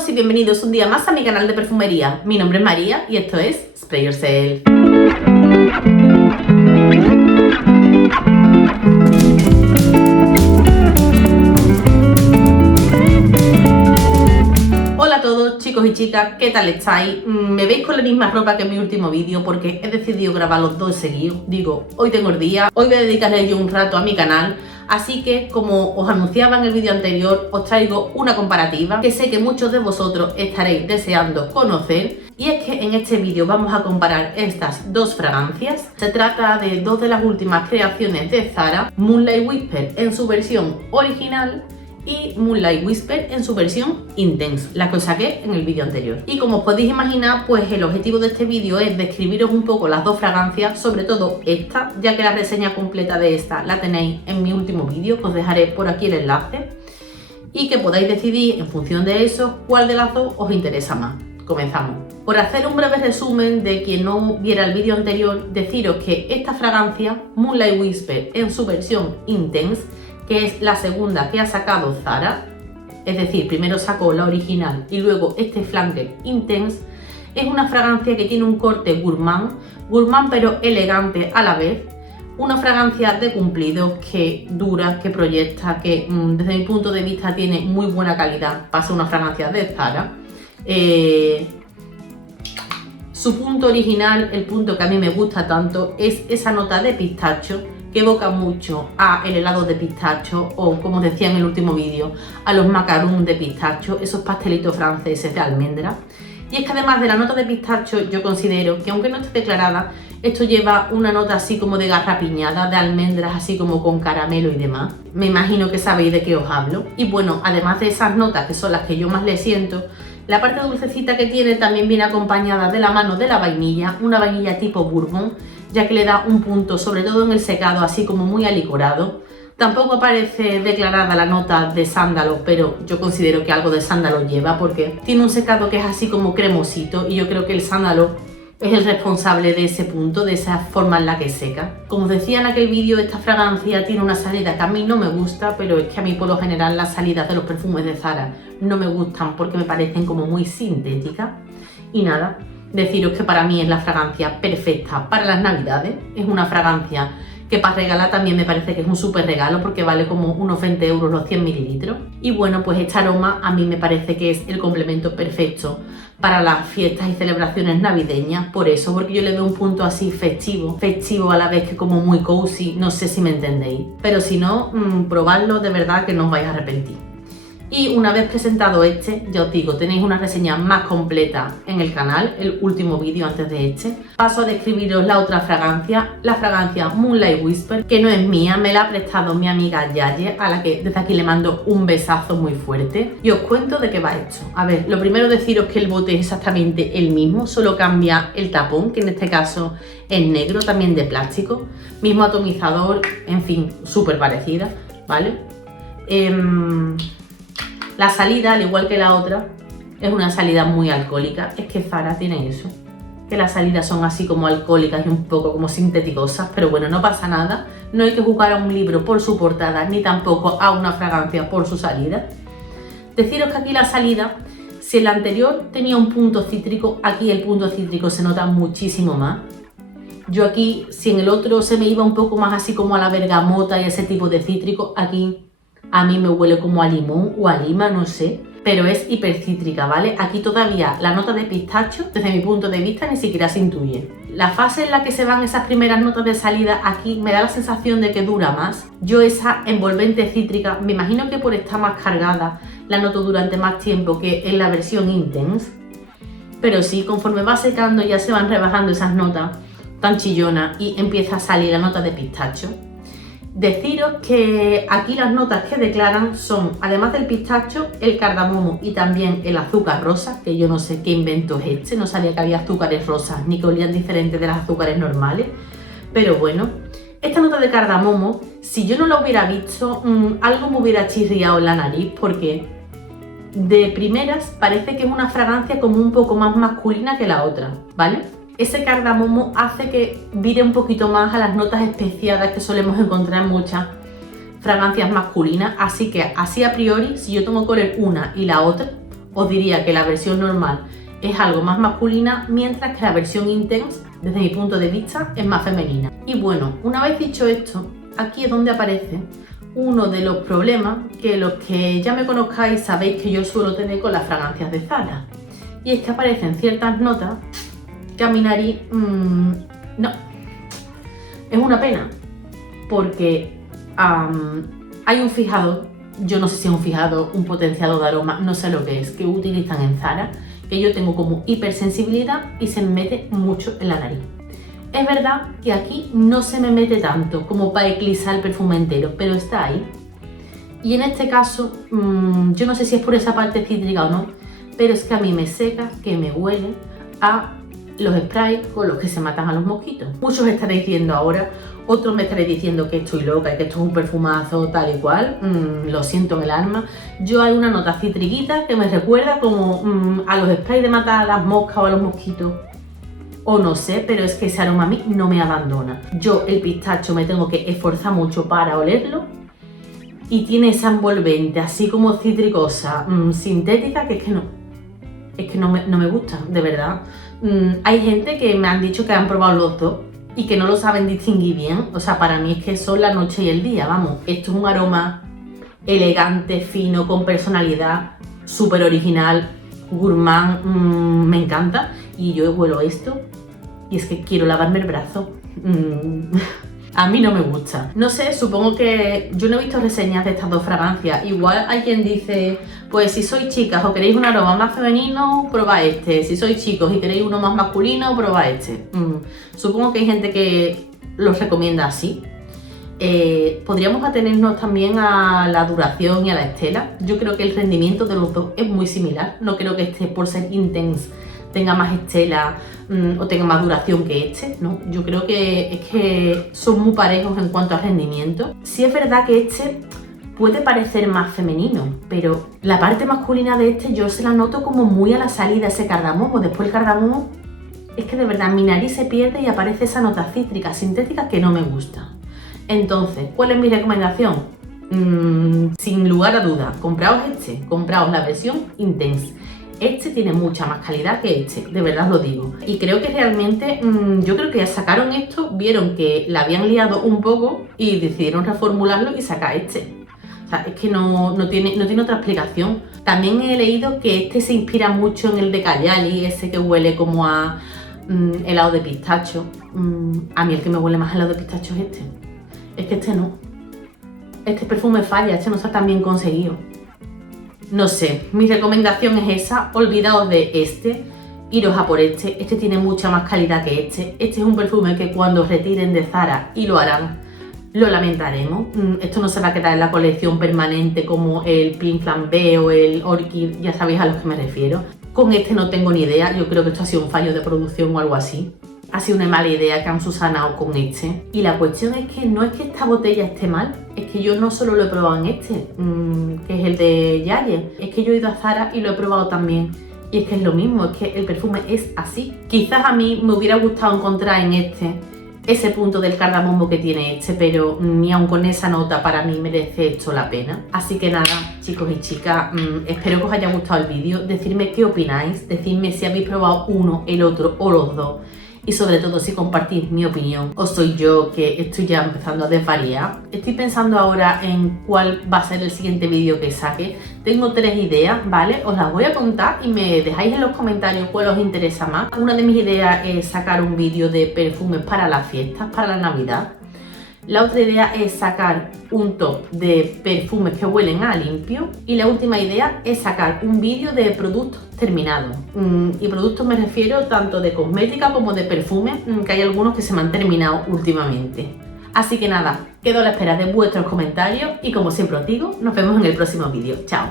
todos y bienvenidos un día más a mi canal de perfumería. Mi nombre es María y esto es Spray Yourself. Hola a todos chicos y chicas, ¿qué tal estáis? Me veis con la misma ropa que en mi último vídeo porque he decidido grabar los dos seguidos. Digo, hoy tengo el día, hoy voy a dedicarle yo un rato a mi canal. Así que, como os anunciaba en el vídeo anterior, os traigo una comparativa que sé que muchos de vosotros estaréis deseando conocer. Y es que en este vídeo vamos a comparar estas dos fragancias. Se trata de dos de las últimas creaciones de Zara, Moonlight Whisper en su versión original y Moonlight Whisper en su versión Intense, la que os saqué en el vídeo anterior. Y como os podéis imaginar, pues el objetivo de este vídeo es describiros un poco las dos fragancias, sobre todo esta, ya que la reseña completa de esta la tenéis en mi último vídeo, que os dejaré por aquí el enlace, y que podáis decidir en función de eso cuál de las dos os interesa más. Comenzamos. Por hacer un breve resumen de quien no viera el vídeo anterior, deciros que esta fragancia, Moonlight Whisper en su versión Intense, que es la segunda que ha sacado Zara, es decir, primero sacó la original y luego este flanker Intense, es una fragancia que tiene un corte gourmand pero elegante a la vez, una fragancia de cumplido que dura, que proyecta, que desde mi punto de vista tiene muy buena calidad para ser una fragancia de Zara. Su punto original, el punto que a mí me gusta tanto, es esa nota de pistacho que evoca mucho a el helado de pistacho o, como decía en el último vídeo, a los macarons de pistacho, esos pastelitos franceses de almendra. Y es que además de la nota de pistacho, yo considero que aunque no esté declarada, esto lleva una nota así como de garrapiñada, de almendras, así como con caramelo y demás. Me imagino que sabéis de qué os hablo. Y bueno, además de esas notas que son las que yo más le siento, la parte dulcecita que tiene también viene acompañada de la mano de la vainilla, una vainilla tipo bourbon, ya que le da un punto, sobre todo en el secado, así como muy alicorado. Tampoco aparece declarada la nota de sándalo, pero yo considero que algo de sándalo lleva porque tiene un secado que es así como cremosito y yo creo que el sándalo es el responsable de ese punto, de esa forma en la que seca. Como os decía en aquel vídeo, esta fragancia tiene una salida que a mí no me gusta, pero es que a mí por lo general las salidas de los perfumes de Zara no me gustan porque me parecen como muy sintéticas. Y nada, deciros que para mí es la fragancia perfecta para las navidades. Es una fragancia que para regalar también me parece que es un súper regalo porque vale como unos 20 euros los 100 mililitros. Y bueno, pues este aroma a mí me parece que es el complemento perfecto para las fiestas y celebraciones navideñas. Por eso, porque yo le veo un punto así festivo a la vez que como muy cozy, no sé si me entendéis. Pero si no, probadlo, de verdad que no os vais a arrepentir. Y una vez presentado este, ya os digo, tenéis una reseña más completa en el canal, el último vídeo antes de este. Paso a describiros la otra fragancia, la fragancia Moonlight Whisper, que no es mía, me la ha prestado mi amiga Yaye, a la que desde aquí le mando un besazo muy fuerte. Y os cuento de qué va esto. A ver, lo primero deciros que el bote es exactamente el mismo, solo cambia el tapón, que en este caso es negro, también de plástico. Mismo atomizador, en fin, súper parecida, ¿vale? La salida, al igual que la otra, es una salida muy alcohólica. Es que Zara tiene eso, que las salidas son así como alcohólicas y un poco como sinteticosas, pero bueno, no pasa nada. No hay que juzgar a un libro por su portada, ni tampoco a una fragancia por su salida. Deciros que aquí la salida, si el anterior tenía un punto cítrico, aquí el punto cítrico se nota muchísimo más. Yo aquí, si en el otro se me iba un poco más así como a la bergamota y ese tipo de cítrico, aquí a mí me huele como a limón o a lima, no sé, pero es hipercítrica, ¿vale? Aquí todavía la nota de pistacho, desde mi punto de vista, ni siquiera se intuye. La fase en la que se van esas primeras notas de salida, aquí me da la sensación de que dura más. Yo esa envolvente cítrica, me imagino que por estar más cargada, la noto durante más tiempo que en la versión Intense. Pero sí, conforme va secando ya se van rebajando esas notas tan chillonas y empieza a salir la nota de pistacho. Deciros que aquí las notas que declaran son, además del pistacho, el cardamomo y también el azúcar rosa, que yo no sé qué invento es este, no sabía que había azúcares rosas ni que olían diferentes de las azúcares normales, pero bueno, esta nota de cardamomo, si yo no la hubiera visto, algo me hubiera chirriado en la nariz porque de primeras parece que es una fragancia como un poco más masculina que la otra, ¿vale? Ese cardamomo hace que vire un poquito más a las notas especiadas que solemos encontrar en muchas fragancias masculinas, así que así a priori, si yo tengo que oler una y la otra, os diría que la versión normal es algo más masculina, mientras que la versión Intense, desde mi punto de vista, es más femenina. Y bueno, una vez dicho esto, aquí es donde aparece uno de los problemas que los que ya me conozcáis sabéis que yo suelo tener con las fragancias de Zara. Y es que aparecen ciertas notas que a mi nariz no. Es una pena, porque hay un fijador, yo no sé si es un fijador, un potenciador de aroma, no sé lo que es, que utilizan en Zara, que yo tengo como hipersensibilidad y se me mete mucho en la nariz. Es verdad que aquí no se me mete tanto como para eclipsar el perfume entero, pero está ahí. Y en este caso, yo no sé si es por esa parte cítrica o no, pero es que a mí me seca, que me huele a los sprays con los que se matan a los mosquitos. Muchos estaréis diciendo ahora, otros me estaréis diciendo que estoy loca y que esto es un perfumazo tal y cual, lo siento en el alma. Yo hay una nota citriquita que me recuerda como a los sprays de matar a las moscas o a los mosquitos. O no sé, pero es que ese aroma a mí no me abandona. Yo el pistacho me tengo que esforzar mucho para olerlo y tiene esa envolvente así como citricosa, sintética, que es que no me gusta, de verdad. Hay gente que me han dicho que han probado los dos y que no lo saben distinguir bien. O sea, para mí es que son la noche y el día, vamos. Esto es un aroma elegante, fino, con personalidad, súper original, gourmand, me encanta. Y yo huelo esto y es que quiero lavarme el brazo. A mí no me gusta. No sé, supongo que yo no he visto reseñas de estas dos fragancias. Igual hay quien dice, pues si sois chicas o queréis un aroma más femenino, probad este. Si sois chicos y queréis uno más masculino, probad este. Supongo que hay gente que los recomienda así. Podríamos atenernos también a la duración y a la estela. Yo creo que el rendimiento de los dos es muy similar. No creo que este, por ser intense, tenga más estela o tenga más duración que este, ¿no? Yo creo que es que son muy parejos en cuanto a rendimiento. Sí es verdad que este puede parecer más femenino, pero la parte masculina de este yo se la noto como muy a la salida, ese cardamomo. Después el cardamomo es que de verdad mi nariz se pierde y aparece esa nota cítrica, sintética, que no me gusta. Entonces, ¿cuál es mi recomendación? Sin lugar a dudas, compraos este, compraos la versión Intense. Este tiene mucha más calidad que este, de verdad os lo digo. Y creo que realmente, yo creo que ya sacaron esto, vieron que la habían liado un poco y decidieron reformularlo y sacar este. O sea, es que no tiene otra explicación. También he leído que este se inspira mucho en el de Cayali, ese que huele como a helado de pistacho. A mí el que me huele más a helado de pistacho es este. Es que este no. Este perfume falla, este no está tan bien conseguido. No sé, mi recomendación es esa, olvidaos de este, iros a por este. Este tiene mucha más calidad que este. Este es un perfume que cuando retiren de Zara, y lo harán, lo lamentaremos. Esto no se va a quedar en la colección permanente como el Pink Flambé o el Orchid, ya sabéis a los que me refiero. Con este no tengo ni idea, yo creo que esto ha sido un fallo de producción o algo así. Ha sido una mala idea que han subsanado con este. Y la cuestión es que no es que esta botella esté mal, es que yo no solo lo he probado en este, que es el de Yaye, es que yo he ido a Zara y lo he probado también. Y es que es lo mismo, es que el perfume es así. Quizás a mí me hubiera gustado encontrar en este ese punto del cardamomo que tiene este, pero ni aun con esa nota para mí merece esto la pena. Así que nada, chicos y chicas, espero que os haya gustado el vídeo. Decidme qué opináis, decidme si habéis probado uno, el otro o los dos. Y sobre todo si compartís mi opinión o soy yo que estoy ya empezando a desvariar. Estoy pensando ahora en cuál va a ser el siguiente vídeo que saque. Tengo 3 ideas, ¿vale? Os las voy a contar y me dejáis en los comentarios cuál os interesa más. Una de mis ideas es sacar un vídeo de perfumes para las fiestas, para la Navidad. La otra idea es sacar un top de perfumes que huelen a limpio. Y la última idea es sacar un vídeo de productos terminados. Y productos me refiero tanto de cosmética como de perfumes, que hay algunos que se me han terminado últimamente. Así que nada, quedo a la espera de vuestros comentarios y como siempre os digo, nos vemos en el próximo vídeo. ¡Chao!